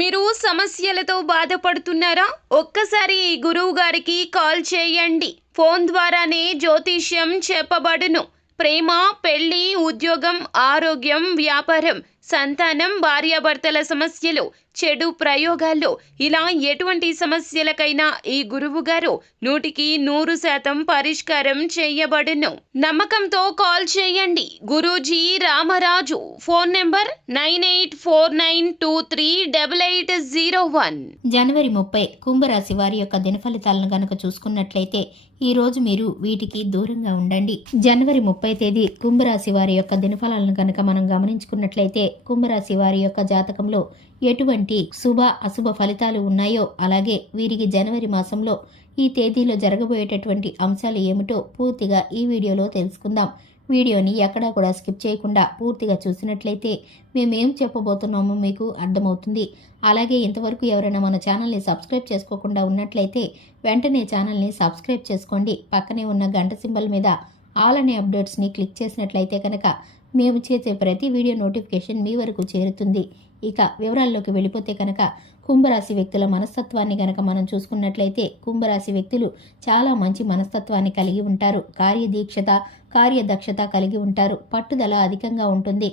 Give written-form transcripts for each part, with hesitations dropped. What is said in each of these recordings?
మీరు సమస్యలతో బాధపడుతున్నారా? ఒక్కసారి ఈ గురువు గారికి కాల్ చేయండి. ఫోన్ ద్వారానే జ్యోతిష్యం చెప్పబడును. ప్రేమ, పెళ్లి, ఉద్యోగం, ఆరోగ్యం, వ్యాపారం, సంతానం, భార్యాభర్తల సమస్యలు, చెడు ప్రయోగాల్లో ఇలా ఎటువంటి సమస్యలకైనా ఈ గురువు గారు 100% పరిష్కారం చేయబడును. నమ్మకంతో కాల్ చేయండి. గురూజీ రామరాజు. Phone number 9849238801. జనవరి 30 కుంభరాశి వారి యొక్క దినఫలితాలను గనక చూసుకున్నట్లయితే ఈ రోజు మీరు వీటికి దూరంగా ఉండండి. జనవరి 30 తేదీ కుంభరాశి వారి యొక్క దినఫలాలను గనక మనం గమనించుకున్నట్లయితే కుంభరాశి వారి యొక్క జాతకంలో ఎటువంటి శుభ అశుభ ఫలితాలు ఉన్నాయో, అలాగే వీరికి జనవరి మాసంలో ఈ తేదీలో జరగబోయేటటువంటి అంశాలు ఏమిటో పూర్తిగా ఈ వీడియోలో తెలుసుకుందాం. వీడియోని ఎక్కడా కూడా స్కిప్ చేయకుండా పూర్తిగా చూసినట్లయితే మేమేం చెప్పబోతున్నామో మీకు అర్థమవుతుంది. అలాగే ఇంతవరకు ఎవరైనా మన ఛానల్ని సబ్స్క్రైబ్ చేసుకోకుండా ఉన్నట్లయితే వెంటనే ఛానల్ని సబ్స్క్రైబ్ చేసుకోండి. పక్కనే ఉన్న గంట సింబల్ మీద ఆల్ అనే అప్డేట్స్ని క్లిక్ చేసినట్లయితే కనుక మేము చేసే ప్రతి వీడియో నోటిఫికేషన్ మీ వరకు చేరుతుంది. ఇక వివరాల్లోకి వెళ్ళిపోతే కనుక కుంభరాశి వ్యక్తుల మనస్తత్వాన్ని గనక మనం చూసుకున్నట్లయితే కుంభరాశి వ్యక్తులు చాలా మంచి మనస్తత్వాన్ని కలిగి ఉంటారు. కార్యదీక్షత, కార్యదక్షత కలిగి ఉంటారు. పట్టుదల అధికంగా ఉంటుంది.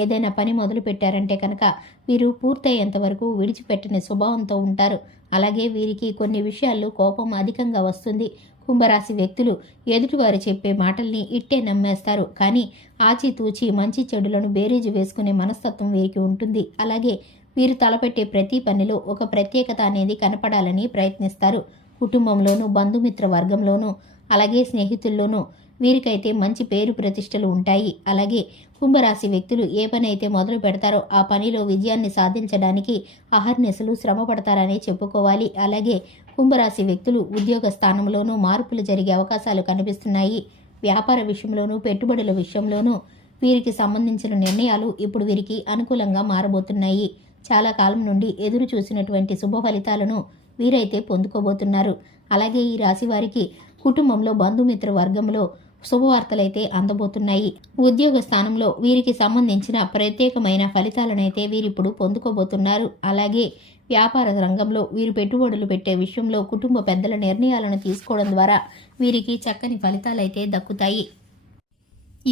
ఏదైనా పని మొదలు పెట్టారంటే కనుక వీరు పూర్తయ్యేంత వరకు విడిచిపెట్టని స్వభావంతో ఉంటారు. అలాగే వీరికి కొన్ని విషయాల్లో కోపం అధికంగా వస్తుంది. కుంభరాశి వ్యక్తులు ఎదుటివారు చెప్పే మాటల్ని ఇట్టే నమ్మేస్తారు. కానీ ఆచితూచి మంచి చెడులను బేరీజు వేసుకునే మనస్తత్వం వీరికి ఉంటుంది. అలాగే వీరు తలపెట్టే ప్రతి పనిలో ఒక ప్రత్యేకత అనేది కనపడాలని ప్రయత్నిస్తారు. కుటుంబంలోనూ, బంధుమిత్ర వర్గంలోనూ, అలాగే స్నేహితుల్లోనూ వీరికైతే మంచి పేరు ప్రతిష్టలు ఉంటాయి. అలాగే కుంభరాశి వ్యక్తులు ఏ పని అయితే మొదలు పెడతారో ఆ పనిలో విజయాన్ని సాధించడానికి అహర్నిశలు శ్రమ పడతారని చెప్పుకోవాలి. అలాగే కుంభరాశి వ్యక్తులు ఉద్యోగ స్థానంలోనూ మార్పులు జరిగే అవకాశాలు కనిపిస్తున్నాయి. వ్యాపార విషయంలోనూ, పెట్టుబడుల విషయంలోనూ వీరికి సంబంధించిన నిర్ణయాలు ఇప్పుడు వీరికి అనుకూలంగా మారబోతున్నాయి. చాలా కాలం నుండి ఎదురు చూసినటువంటి శుభ ఫలితాలను వీరైతే పొందుకోబోతున్నారు. అలాగే ఈ రాశి వారికి కుటుంబంలో, బంధుమిత్ర వర్గంలో శుభవార్తలైతే అందబోతున్నాయి. ఉద్యోగ స్థానంలో వీరికి సంబంధించిన ప్రత్యేకమైన ఫలితాలనైతే వీరిప్పుడు పొందుకోబోతున్నారు. అలాగే వ్యాపార రంగంలో వీరు పెట్టుబడులు పెట్టే విషయంలో కుటుంబ పెద్దల నిర్ణయాలను తీసుకోవడం ద్వారా వీరికి చక్కని ఫలితాలైతే దక్కుతాయి.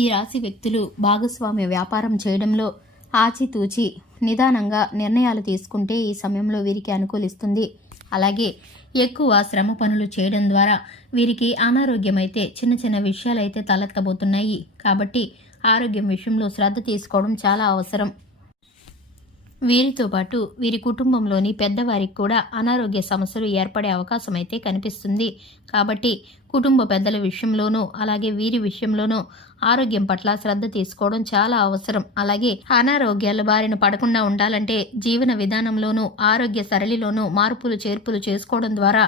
ఈ రాశి వ్యక్తులు భాగస్వామ్య వ్యాపారం చేయడంలో ఆచితూచి నిదానంగా నిర్ణయాలు తీసుకుంటే ఈ సమయంలో వీరికి అనుకూలిస్తుంది. అలాగే ఎక్కువ శ్రమ పనులు చేయడం ద్వారా వీరికి అనారోగ్యం అయితే చిన్న చిన్న విషయాలైతే తలెత్తబోతున్నాయి. కాబట్టి ఆరోగ్యం విషయంలో శ్రద్ధ తీసుకోవడం చాలా అవసరం. వీరితో పాటు వీరి కుటుంబంలోని పెద్దవారికి కూడా అనారోగ్య సమస్యలు ఏర్పడే అవకాశం అయితే కనిపిస్తుంది. కాబట్టి కుటుంబ పెద్దల విషయంలోనూ, అలాగే వీరి విషయంలోనూ ఆరోగ్యం పట్ల శ్రద్ధ తీసుకోవడం చాలా అవసరం. అలాగే అనారోగ్యాల బారిన పడకుండా ఉండాలంటే జీవన విధానంలోనూ, ఆరోగ్య సరళిలోనూ మార్పులు చేర్పులు చేసుకోవడం ద్వారా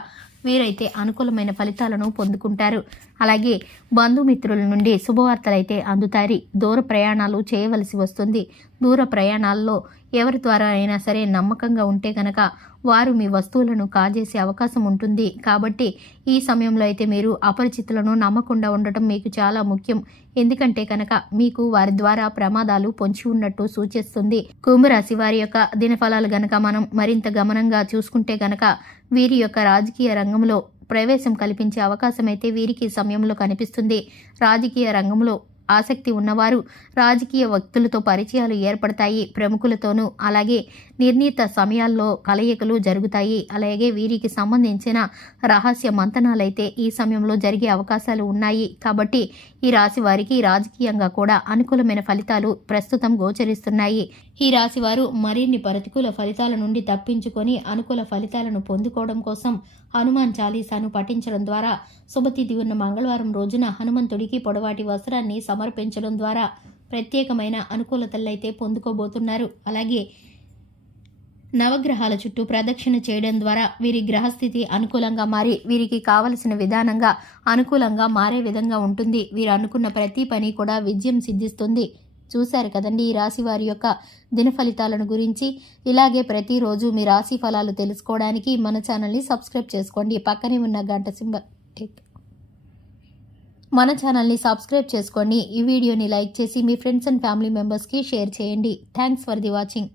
వీరైతే అనుకూలమైన ఫలితాలను పొందుకుంటారు. అలాగే బంధుమిత్రుల నుండి శుభవార్తలైతే అందుతాయి. దూర ప్రయాణాలు చేయవలసి వస్తుంది. దూర ప్రయాణాల్లో ఎవరి ద్వారా అయినా సరే నమ్మకంగా ఉంటే కనుక వారు మీ వస్తువులను కాజేసే అవకాశం ఉంటుంది. కాబట్టి ఈ సమయంలో అయితే మీరు అపరిచితులను నమ్మకుండా ఉండటం మీకు చాలా ముఖ్యం. ఎందుకంటే కనుక మీకు వారి ద్వారా ప్రమాదాలు పొంచి ఉన్నట్టు సూచిస్తుంది. కుంభరాశి వారి యొక్క దినఫలాలు గనక మనం మరింత గమనంగా చూసుకుంటే గనక వీరి యొక్క రాజకీయ రంగంలో ప్రవేశం కల్పించే అవకాశం అయితే వీరికి సమయంలో కనిపిస్తుంది. రాజకీయ రంగంలో ఆసక్తి ఉన్నవారు రాజకీయ వ్యక్తులతో పరిచయాలు ఏర్పడతాయి. ప్రముఖులతోనూ అలాగే నిర్ణీత సమయాల్లో కలయికలు జరుగుతాయి. అలాగే వీరికి సంబంధించిన రహస్య మంతనాలైతే ఈ సమయంలో జరిగే అవకాశాలు ఉన్నాయి. కాబట్టి ఈ రాశి వారికి రాజకీయంగా కూడా అనుకూలమైన ఫలితాలు ప్రస్తుతం గోచరిస్తున్నాయి. ఈ రాశి వారు మరిన్ని ప్రతికూల ఫలితాల నుండి తప్పించుకొని అనుకూల ఫలితాలను పొందుకోవడం కోసం హనుమాన్ చాలీసాను పఠించడం ద్వారా, శుభతిథి ఉన్న మంగళవారం రోజున హనుమంతుడికి పొడవాటి వస్త్రాన్ని సమర్పించడం ద్వారా ప్రత్యేకమైన అనుకూలతలైతే పొందుకోబోతున్నారు. అలాగే నవగ్రహాల చుట్టూ ప్రదక్షిణ చేయడం ద్వారా వీరి గ్రహస్థితి అనుకూలంగా మారి వీరికి కావలసిన విధానంగా అనుకూలంగా మారే విధంగా ఉంటుంది. వీరు అనుకున్న ప్రతి పని కూడా విజయం సిద్ధిస్తుంది. చూశారు కదండి ఈ రాశి వారి యొక్క దిన ఫలితాలను గురించి. ఇలాగే ప్రతిరోజు మీ రాశి ఫలాలు తెలుసుకోవడానికి మన ఛానల్ని సబ్స్క్రైబ్ చేసుకోండి. పక్కనే ఉన్న గంట సింబల్ మన ఛానల్ని సబ్స్క్రైబ్ చేసుకోండి. ఈ వీడియోని లైక్ చేసి మీ ఫ్రెండ్స్ అండ్ ఫ్యామిలీ మెంబర్స్కి షేర్ చేయండి. Thanks for the watching.